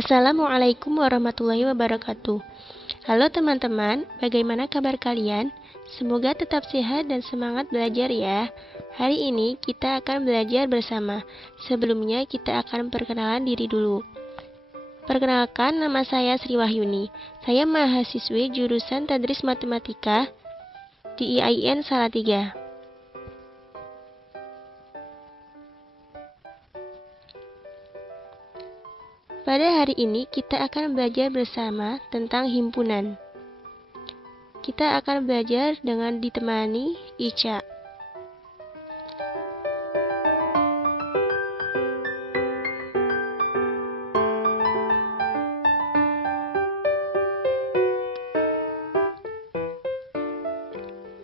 Assalamualaikum warahmatullahi wabarakatuh. Halo teman-teman, bagaimana kabar kalian? Semoga tetap sehat dan semangat belajar ya. Hari ini kita akan belajar bersama. Sebelumnya kita akan perkenalan diri dulu. Perkenalkan, nama saya Sri Wahyuni. Saya mahasiswi jurusan Tadris Matematika di IAIN Salatiga. Pada hari ini kita akan belajar bersama tentang himpunan. Kita akan belajar dengan ditemani Ica.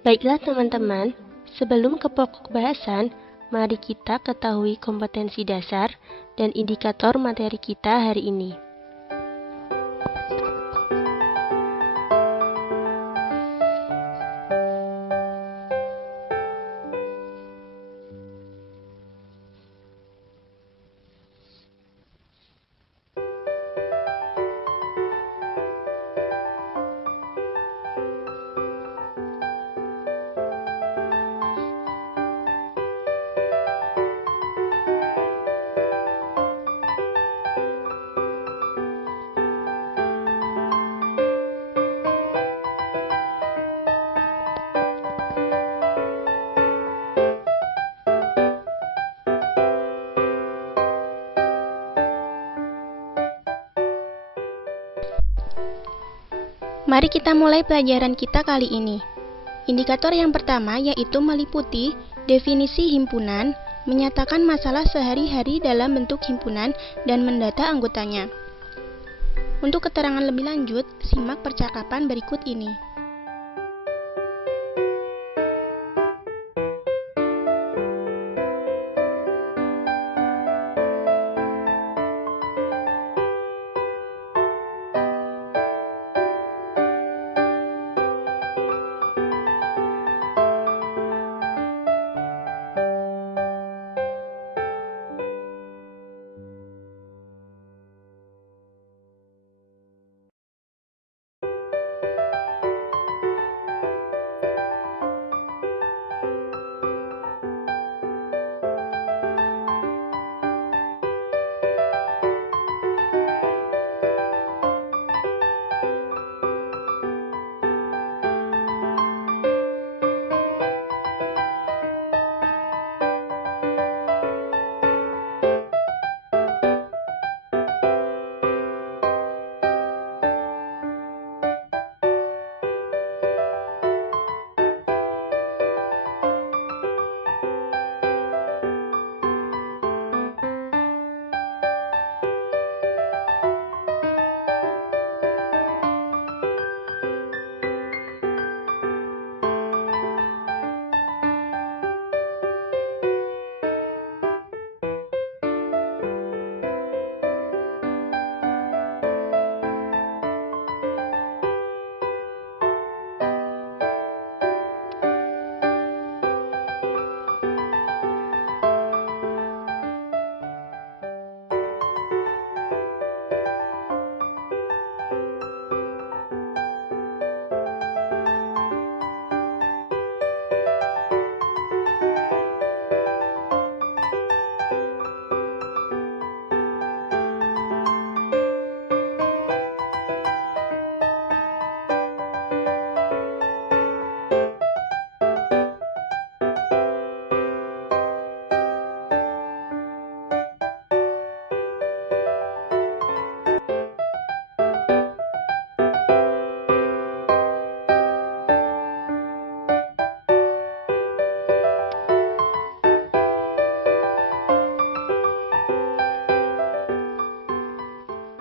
Baiklah teman-teman, sebelum ke pokok bahasan, mari kita ketahui kompetensi dasar dan indikator materi kita hari ini. Mari kita mulai pelajaran kita kali ini. Indikator yang pertama yaitu meliputi definisi himpunan, menyatakan masalah sehari-hari dalam bentuk himpunan, dan mendata anggotanya. Untuk keterangan lebih lanjut, simak percakapan berikut ini.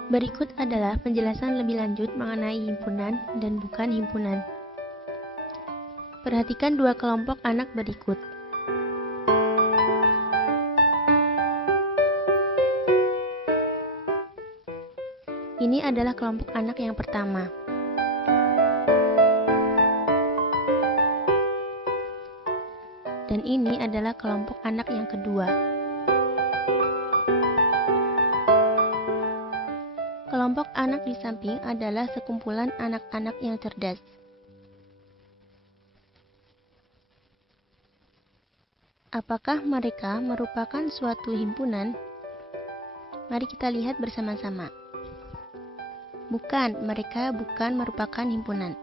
Berikut adalah penjelasan lebih lanjut mengenai himpunan dan bukan himpunan. Perhatikan dua kelompok anak berikut. Ini adalah kelompok anak yang pertama. Dan ini adalah kelompok anak yang kedua. Kelompok anak di samping adalah sekumpulan anak-anak yang cerdas. Apakah mereka merupakan suatu himpunan? Mari kita lihat bersama-sama. Bukan, mereka bukan merupakan himpunan.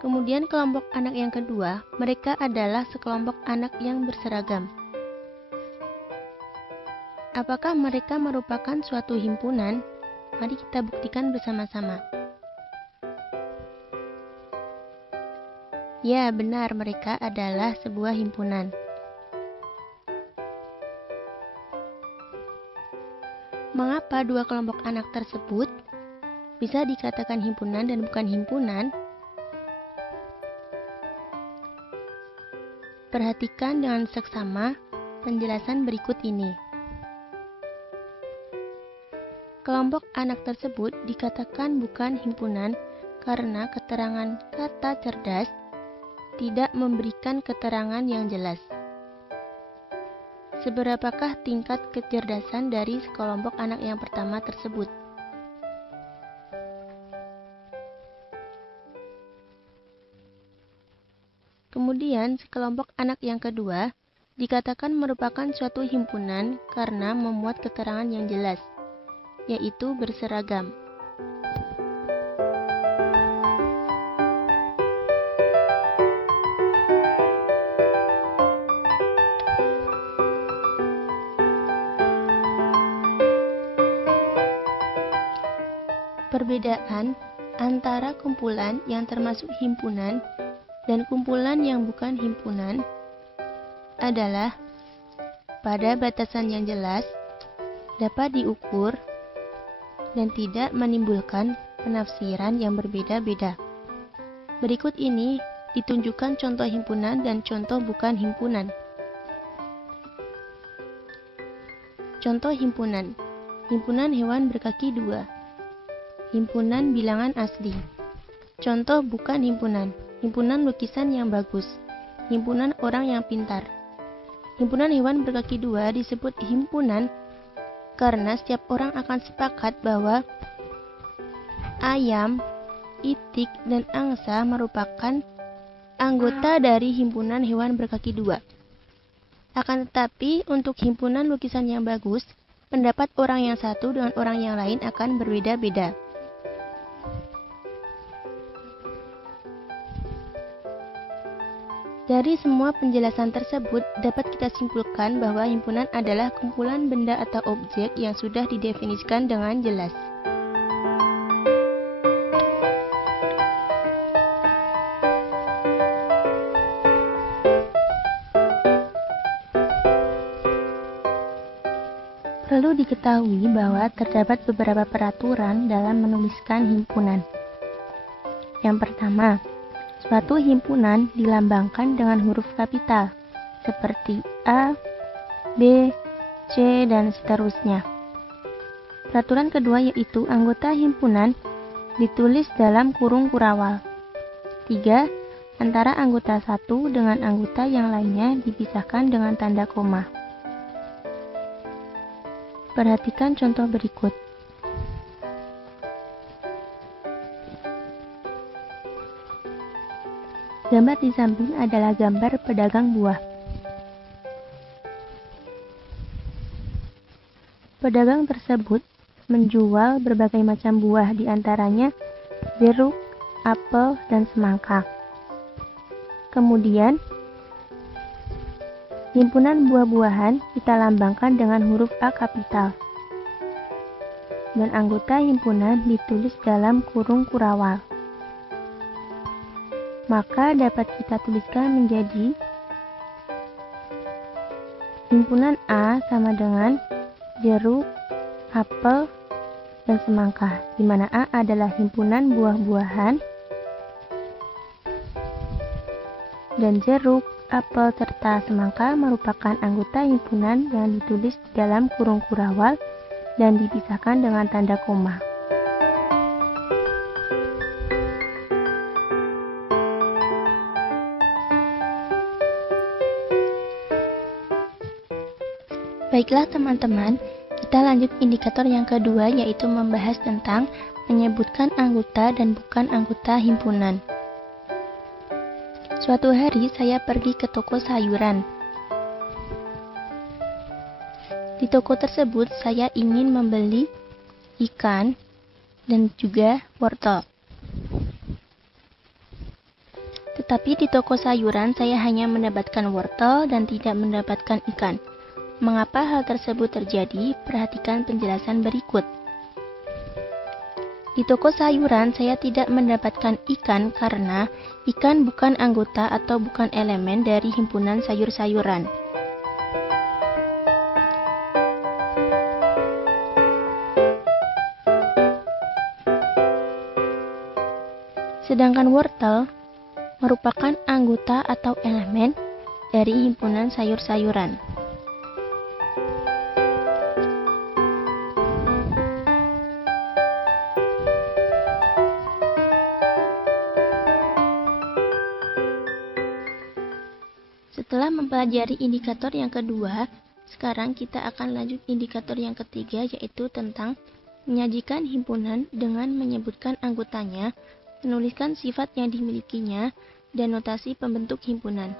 Kemudian kelompok anak yang kedua, mereka adalah sekelompok anak yang berseragam. Apakah mereka merupakan suatu himpunan? Mari kita buktikan bersama-sama. Ya, benar, mereka adalah sebuah himpunan. Mengapa dua kelompok anak tersebut bisa dikatakan himpunan dan bukan himpunan? Perhatikan dengan seksama penjelasan berikut ini. Kelompok anak tersebut dikatakan bukan himpunan karena keterangan kata cerdas tidak memberikan keterangan yang jelas. Seberapakah tingkat kecerdasan dari sekelompok anak yang pertama tersebut? Kemudian, sekelompok anak yang kedua dikatakan merupakan suatu himpunan karena memuat keterangan yang jelas, yaitu berseragam. Perbedaan antara kumpulan yang termasuk himpunan dan kumpulan yang bukan himpunan adalah pada batasan yang jelas, dapat diukur, dan tidak menimbulkan penafsiran yang berbeda-beda. Berikut ini ditunjukkan contoh himpunan dan contoh bukan himpunan. Contoh himpunan. Himpunan hewan berkaki dua. Himpunan bilangan asli. Contoh bukan himpunan. Himpunan lukisan yang bagus. Himpunan orang yang pintar. Himpunan hewan berkaki dua disebut himpunan karena setiap orang akan sepakat bahwa ayam, itik, dan angsa merupakan anggota dari himpunan hewan berkaki dua. Akan tetapi, untuk himpunan lukisan yang bagus, pendapat orang yang satu dengan orang yang lain akan berbeda-beda. Dari semua penjelasan tersebut, dapat kita simpulkan bahwa himpunan adalah kumpulan benda atau objek yang sudah didefinisikan dengan jelas. Perlu diketahui bahwa terdapat beberapa peraturan dalam menuliskan himpunan. Yang pertama, suatu himpunan dilambangkan dengan huruf kapital, seperti A, B, C, dan seterusnya. Peraturan kedua yaitu anggota himpunan ditulis dalam kurung kurawal. 3. Antara anggota satu dengan anggota yang lainnya dipisahkan dengan tanda koma. Perhatikan contoh berikut. Gambar di samping adalah gambar pedagang buah. Pedagang tersebut menjual berbagai macam buah, di antaranya jeruk, apel, dan semangka. Kemudian, himpunan buah-buahan kita lambangkan dengan huruf A kapital. Dan anggota himpunan ditulis dalam kurung kurawal. Maka dapat kita tuliskan menjadi himpunan A sama dengan jeruk, apel, dan semangka, di mana A adalah himpunan buah-buahan dan jeruk, apel, serta semangka merupakan anggota himpunan yang ditulis di dalam kurung kurawal dan dipisahkan dengan tanda koma. Baiklah teman-teman, Kita lanjut indikator yang kedua, yaitu membahas tentang menyebutkan anggota dan bukan anggota himpunan. Suatu hari saya pergi ke toko sayuran. Di toko tersebut saya ingin membeli ikan dan juga wortel. Tetapi di toko sayuran saya hanya mendapatkan wortel dan tidak mendapatkan ikan. Mengapa hal tersebut terjadi? Perhatikan penjelasan berikut. Di toko sayuran saya tidak mendapatkan ikan karena ikan bukan anggota atau bukan elemen dari himpunan sayur-sayuran. Sedangkan wortel merupakan anggota atau elemen dari himpunan sayur-sayuran. Setelah mempelajari indikator yang kedua, sekarang kita akan lanjut indikator yang ketiga, yaitu tentang menyajikan himpunan dengan menyebutkan anggotanya, menuliskan sifat yang dimilikinya, dan notasi pembentuk himpunan.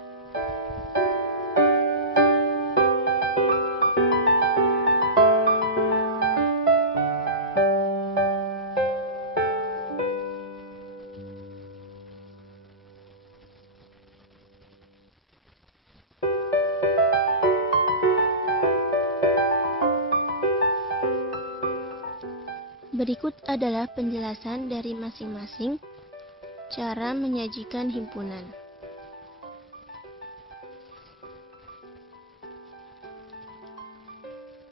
Berikut adalah penjelasan dari masing-masing cara menyajikan himpunan.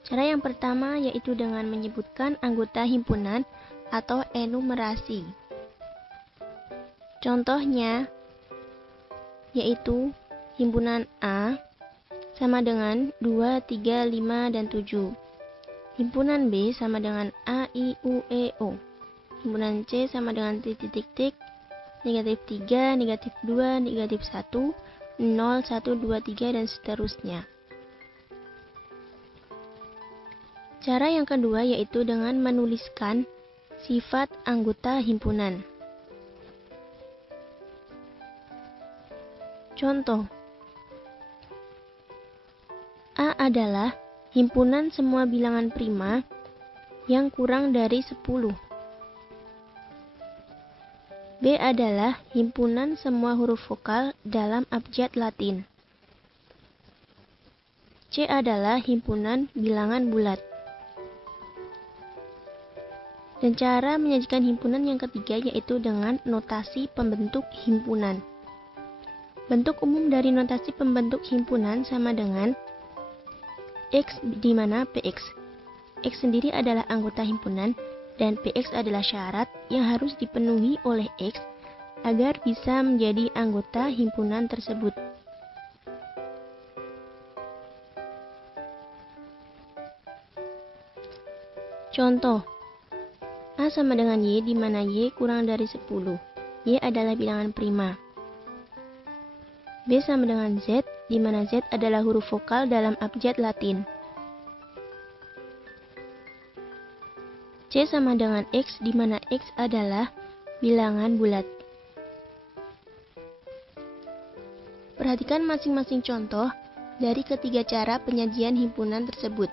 Cara yang pertama yaitu dengan menyebutkan anggota himpunan atau enumerasi. Contohnya yaitu himpunan A sama dengan 2, 3, 5, dan 7. Himpunan B sama dengan A, I, U, E, O. Himpunan C sama dengan titik-titik, negatif 3, negatif 2, negatif 1, 0, 1, 2, 3, dan seterusnya. Cara yang kedua yaitu dengan menuliskan sifat anggota himpunan. Contoh, A adalah himpunan semua bilangan prima yang kurang dari 10. B adalah himpunan semua huruf vokal dalam abjad Latin. C adalah himpunan bilangan bulat. Dan cara menyajikan himpunan yang ketiga yaitu dengan notasi pembentuk himpunan. Bentuk umum dari notasi pembentuk himpunan sama dengan X, di mana PX. X sendiri adalah anggota himpunan dan PX adalah syarat yang harus dipenuhi oleh X agar bisa menjadi anggota himpunan tersebut. Contoh, A sama dengan Y, di mana Y kurang dari 10. Y adalah bilangan prima. B sama dengan Z, di mana Z adalah huruf vokal dalam abjad Latin. C sama dengan X, di mana X adalah bilangan bulat. Perhatikan masing-masing contoh dari ketiga cara penyajian himpunan tersebut.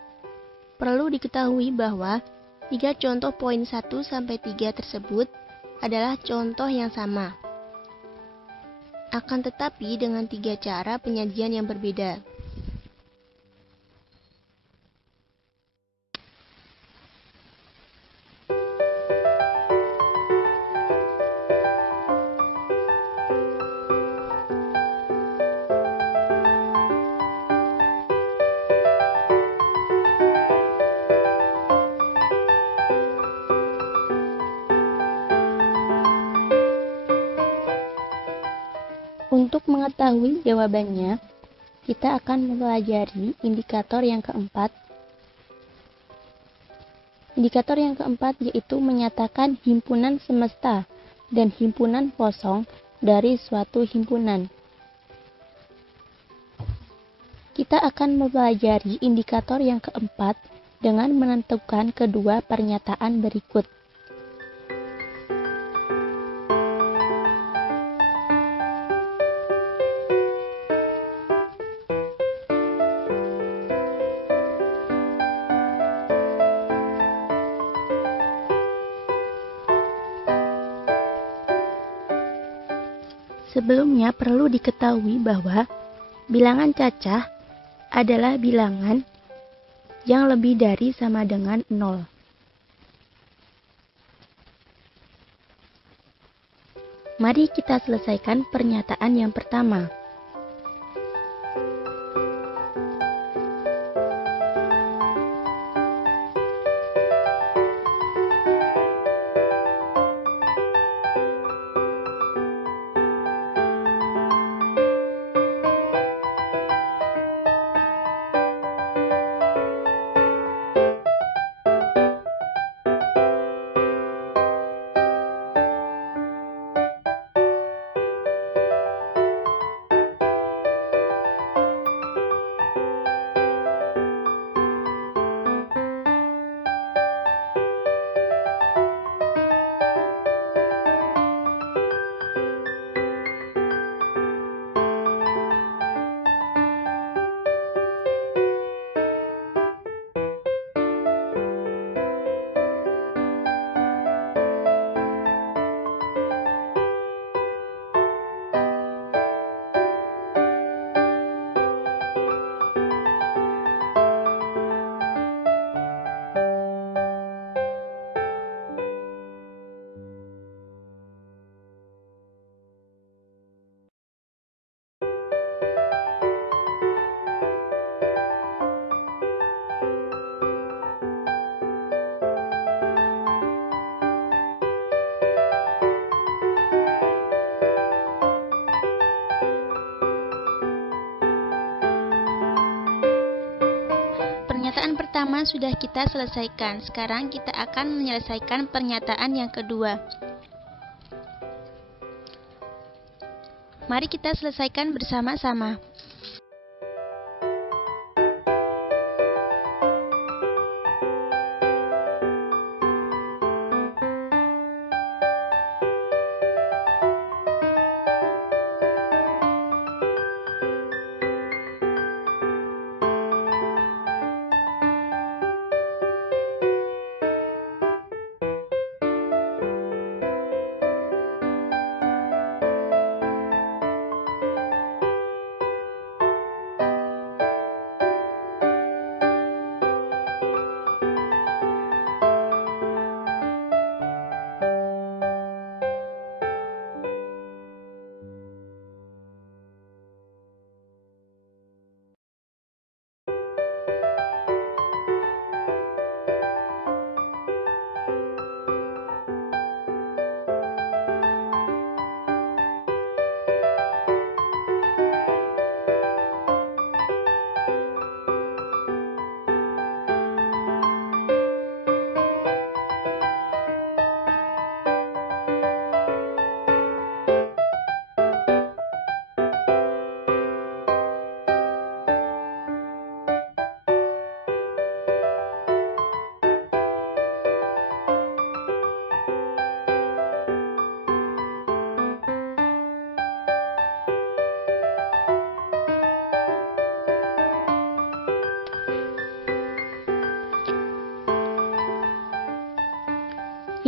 Perlu diketahui bahwa tiga contoh poin 1 sampai 3 tersebut adalah contoh yang sama. Akan tetapi dengan tiga cara penyajian yang berbeda. Untuk mengetahui jawabannya, kita akan mempelajari indikator yang keempat. Indikator yang keempat yaitu menyatakan himpunan semesta dan himpunan kosong dari suatu himpunan. Kita akan mempelajari indikator yang keempat dengan menentukan kedua pernyataan berikut. Sebelumnya perlu diketahui bahwa bilangan cacah adalah bilangan yang lebih dari sama dengan 0. Mari kita selesaikan pernyataan yang pertama. Pernyataan pertama sudah kita selesaikan. Sekarang kita akan menyelesaikan pernyataan yang kedua. Mari kita selesaikan bersama-sama.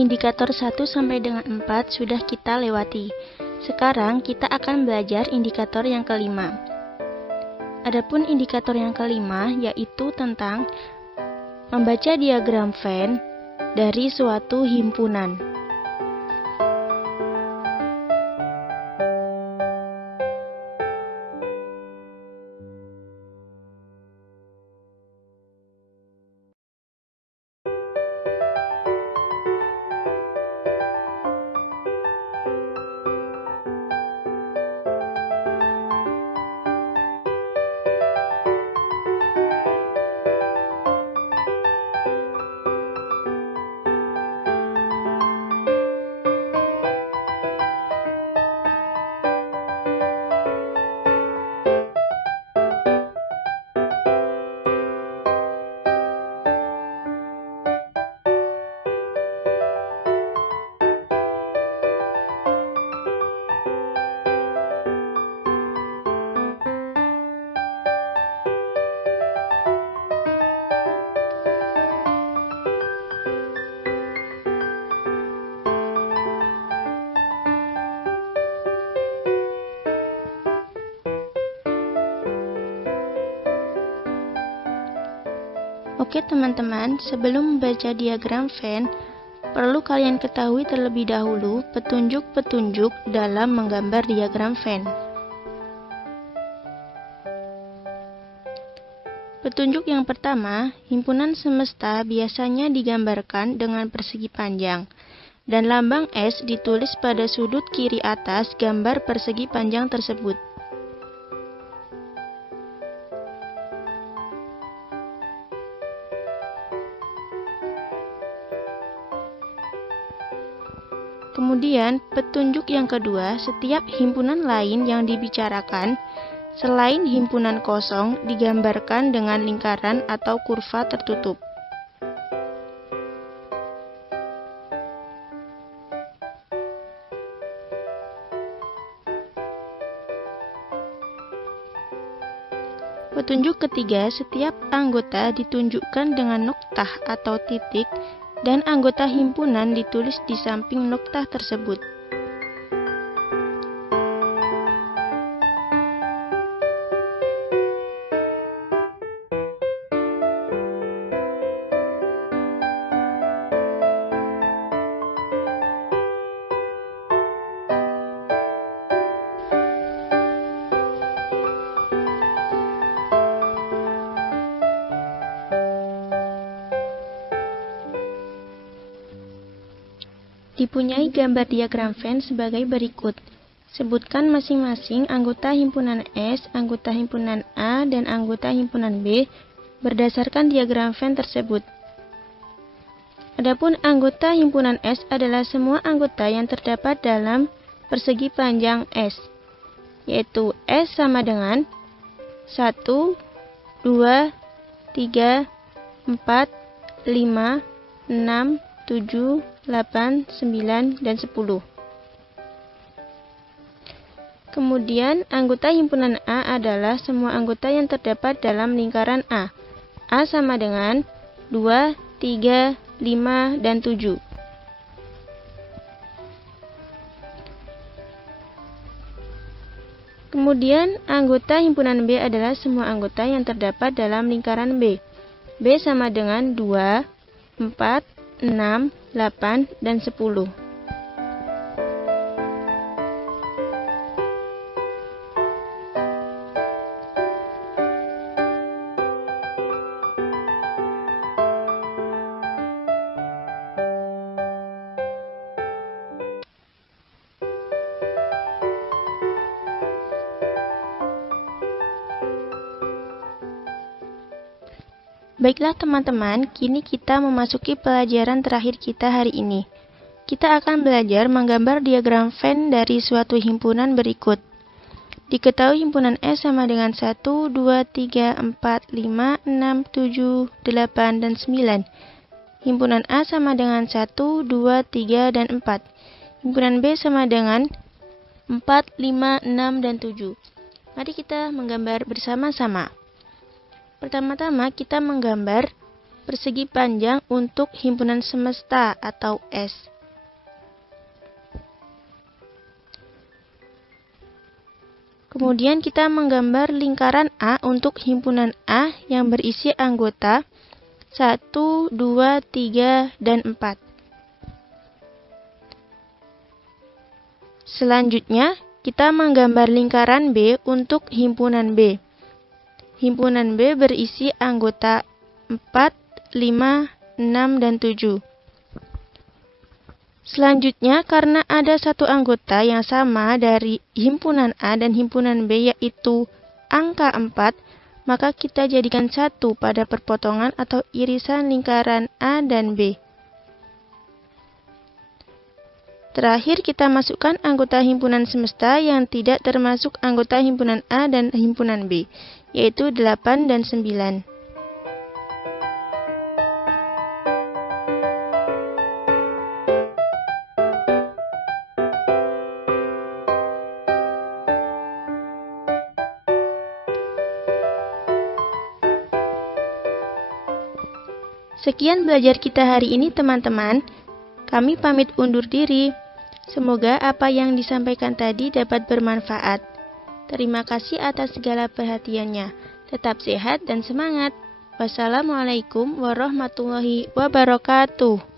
Indikator 1 sampai dengan 4 sudah kita lewati. Sekarang kita akan belajar indikator yang kelima. Adapun indikator yang kelima yaitu tentang membaca diagram Venn dari suatu himpunan. Oke teman-teman, sebelum membaca diagram Venn, perlu kalian ketahui terlebih dahulu petunjuk-petunjuk dalam menggambar diagram Venn. Petunjuk yang pertama, himpunan semesta biasanya digambarkan dengan persegi panjang, dan lambang S ditulis pada sudut kiri atas gambar persegi panjang tersebut. Kemudian, petunjuk yang kedua, setiap himpunan lain yang dibicarakan selain himpunan kosong digambarkan dengan lingkaran atau kurva tertutup. Petunjuk ketiga, setiap anggota ditunjukkan dengan noktah atau titik dan anggota himpunan ditulis di samping noktah tersebut. Dipunyai gambar diagram Venn sebagai berikut. Sebutkan masing-masing anggota himpunan S, anggota himpunan A, dan anggota himpunan B berdasarkan diagram Venn tersebut. Adapun anggota himpunan S adalah semua anggota yang terdapat dalam persegi panjang S, yaitu S sama dengan 1, 2, 3, 4, 5, 6, 7, 8, 9, dan 10. Kemudian, anggota himpunan A adalah semua anggota yang terdapat dalam lingkaran A. A sama dengan 2, 3, 5, dan 7. Kemudian, anggota himpunan B adalah semua anggota yang terdapat dalam lingkaran B. B sama dengan 2, 4, 6, 8, dan 10. Baiklah teman-teman, kini kita memasuki pelajaran terakhir kita hari ini. Kita akan belajar menggambar diagram Venn dari suatu himpunan berikut. Diketahui himpunan S sama dengan 1, 2, 3, 4, 5, 6, 7, 8, dan 9. Himpunan A sama dengan 1, 2, 3, dan 4. Himpunan B sama dengan 4, 5, 6, dan 7. Mari kita menggambar bersama-sama. Pertama-tama kita menggambar persegi panjang untuk himpunan semesta atau S. Kemudian kita menggambar lingkaran A untuk himpunan A yang berisi anggota 1, 2, 3, dan 4. Selanjutnya, kita menggambar lingkaran B untuk himpunan B. Himpunan B berisi anggota 4, 5, 6, dan 7. Selanjutnya, karena ada satu anggota yang sama dari himpunan A dan himpunan B, yaitu angka 4, maka kita jadikan satu pada perpotongan atau irisan lingkaran A dan B. Terakhir, kita masukkan anggota himpunan semesta yang tidak termasuk anggota himpunan A dan himpunan B, yaitu 8 dan 9. Sekian belajar kita hari ini teman-teman. Kami pamit undur diri. Semoga apa yang disampaikan tadi dapat bermanfaat. Terima kasih atas segala perhatiannya. Tetap sehat dan semangat. Wassalamualaikum warahmatullahi wabarakatuh.